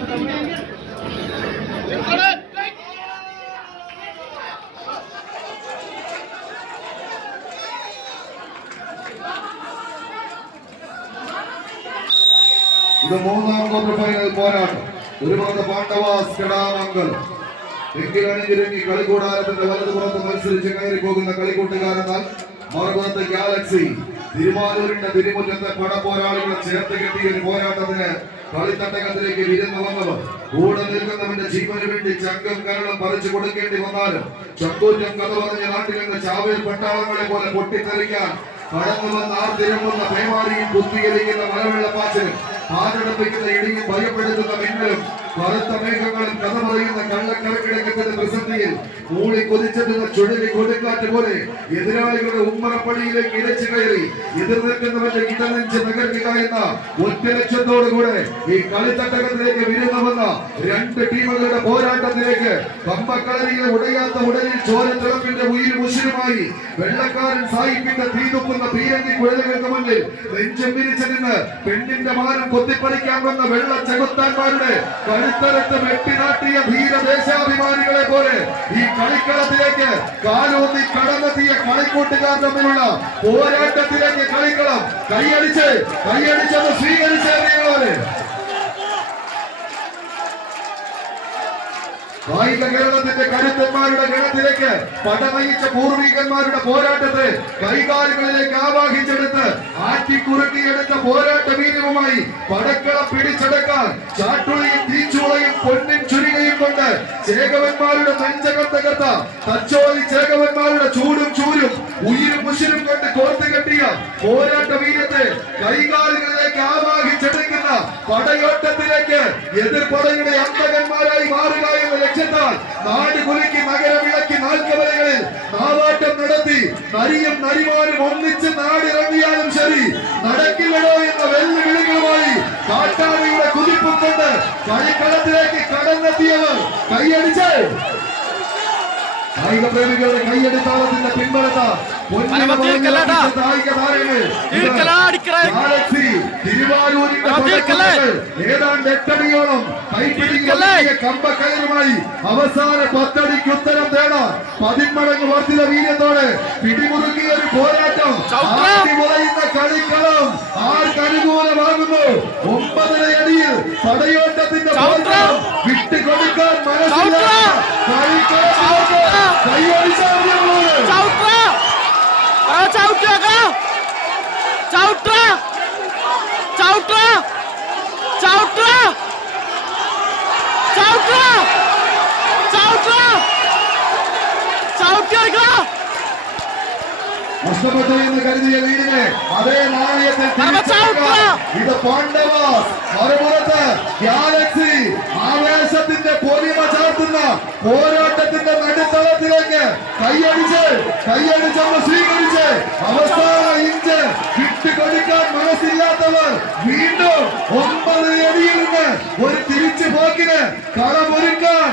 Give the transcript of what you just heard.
ഇത് മൂന്നാം quarter final പോരാട്ടം. ഒരു ഭാഗത്ത് പാണ്ഡവാസ് കടാമംഗലം എങ്കിലണിഞ്ഞിരുങ്ങി കളിക്കൂടാരത്തിന്റെ വലതുപുറത്ത് മത്സരിച്ച് കയറി പോകുന്ന കളിക്കൂട്ടുകാരെന്നാൽ മറുപുറത്ത് ഗാലക്സി തിരുമാലൂരിന്റെ തിരുമുറ്റത്തെ പടപോരാളികളെ ചേർത്ത് കെട്ടിയ ഒരു പോരാട്ടത്തിന് കളിത്തട്ടകത്തിലേക്ക് വിരുന്നു വന്നവർ കൂടെ നിൽക്കുന്നവന്റെ ജീവന് വേണ്ടി ചങ്കം കരളും പറിച്ചു കൊടുക്കേണ്ടി വന്നാലും ചങ്കൂറ്റം കഥ പറഞ്ഞ നാട്ടിൽ നിന്ന് ചാവേൽ പട്ടാളങ്ങളെ പോലെ പൊട്ടിത്തെറിക്കാൻ കടന്നു വന്ന ആർത്തിരമ്പുന്ന പേമാരിയും കുത്തിയെരിക്കുന്ന മലവെള്ളപ്പാച്ചിലും ആരടപ്പിക്കുന്ന ഇടിയും ഭയപ്പെടുത്തുന്ന മിന്നലും കറുത്ത മേഘങ്ങളും കഥ പറയുന്ന കള്ളക്കരക്കിടക്കത്തിന്റെ പ്രതിസന്ധിയിൽ മൂളി കൊതിച്ചെത്തുന്ന ചുഴലി കൊടുക്കാറ്റ് പോലെ എതിരാളികളുടെ ഉമ്മറപ്പടിയിലേക്ക് ഇരച്ചു കയറി എതിർ നിൽക്കുന്നവന്റെ ഇടനെഞ്ച് നഗർക്കുക എന്ന ഒറ്റ ലക്ഷ്യത്തോടുകൂടെ ഈ കളിത്തട്ടകത്തിലേക്ക് വിരുന്നു വന്ന രണ്ട് ടീമുകളുടെ പോരാട്ടത്തിലേക്ക് കമ്പക്കളരിയിലെ ഉടയാത്ത ഉടലിൽ ചോരത്തിളപ്പിന്റെ ഉയിരും ഉശിരുമായി വെള്ളക്കാരൻ സായിപ്പിന്റെ തീതുപ്പുന്ന പീരങ്കി കുഴലുകൾക്ക് മുന്നിൽ നെഞ്ചം വിരിച്ചു നിന്ന് പെണ്ണിന്റെ മാനം കൊത്തിപ്പറിക്കാൻ വന്ന വെള്ള ചെകുത്താന്മാരുടെ കഴുത്തരത്ത് വെട്ടിനാട്ടിയ ധീരദേശാഭിമാനികളെ പോലെ ഈ കളിക്കളത്തിലേക്ക് കാലൂന്നി കടന്നെത്തിയ കളിക്കൂട്ടുകാർ തമ്മിലുള്ള പോരാട്ടത്തിലേക്ക് കളിക്കളം കൈയടിച്ചത് സ്വീകരിച്ചേറിയവരെ കായിക കേരളത്തിന്റെ കരുത്തന്മാരുടെ ഗണത്തിലേക്ക് പടനയിച്ച പൂർവികന്മാരുടെ പോരാട്ടത്തെ കൈകാലുകളിലേക്ക് ആവാഹിച്ചെടുത്ത് ആറ്റിക്കുറുക്കിയെടുത്ത പോരാട്ട വീര്യവുമായി പടക്കളം പിടിച്ചെടുക്കാൻ ചാട്ടുളിയും തീച്ചുളയും പൊന്നിൻ ചുരികയും കൊണ്ട് ചേകവന്മാരുടെ നെഞ്ചകം തകർത്ത തച്ചോലി ചേകവന്മാരുടെ ചൂടും ചൂരും ഉയിരും ഉശിരും കൊണ്ട് കോർത്ത് കെട്ടിയ പോരാട്ട വീര്യത്തെ കൈകാലുകളിലേക്ക് ആവാഹിച്ചെടുക്കുന്ന പടയോട്ടത്തിലേക്ക് എതിർപടയുടെ അന്തകന്മാരായി മാറുക എന്ന ലക്ഷ്യത്താൽ നാട് കുലുക്കി നഗരവിളക്കി നാൽക്കവലകളിൽ നാവാട്ടം നടത്തി നരിയും നരിമാനും ഒന്നിച്ച് നാടിറങ്ങിയാലും ശരി നടക്കില്ലടോ എന്ന വെല്ലുവിളികളുമായി കാട്ടാനയുടെ കുതിപ്പും കൊണ്ട് കളിക്കളത്തിലേക്ക് കടന്നെത്തിയവർ കൈയടിച്ച് കായിക പ്രേമികളുടെ കൈയടിത്താളത്തിന്റെ പിൻബലത്ത ഏതാണ്ട് 8 അടിയോളം കമ്പക്കയറുമായി അവസാന 10 അടിക്ക് ഉത്തരം തേടാൻ 10 മടങ്ങ് വർദ്ധിത വീര്യത്തോടെ പിടിമുറുക്കിയ ഒരു പോരാട്ടം മുളയുന്ന കളിക്കളം ആർക്ക് അനുകൂലമാകുന്നു 9 അടിയിൽ പടയോട്ടത്തിന്റെ വിട്ടുകൊടുക്കാൻ മനസ്സില്ല നഷ്ടപ്പെട്ടു എന്ന് കരുതിയ വീടിനെ അതേ നാണയത്തിൽ ഇത് പാണ്ഡവാസ് മറുപുറത്ത് ഗാലക്സി ആവേശത്തിന്റെ പൊലിമ ചാർത്തുന്ന പോരാട്ടത്തിന്റെ നടുത്തളത്തിലേക്ക് കൈയടിച്ചൊന്ന് സ്വീകരിച്ച് അവസാന ഇഞ്ച് വിട്ടുകൊടുക്കാൻ മനസ്സില്ലാത്തവർ വീണ്ടും 9 അടിയിൽ നിന്ന് ഒരു തിരിച്ചു പോക്കിന് കളമൊരുക്കാൻ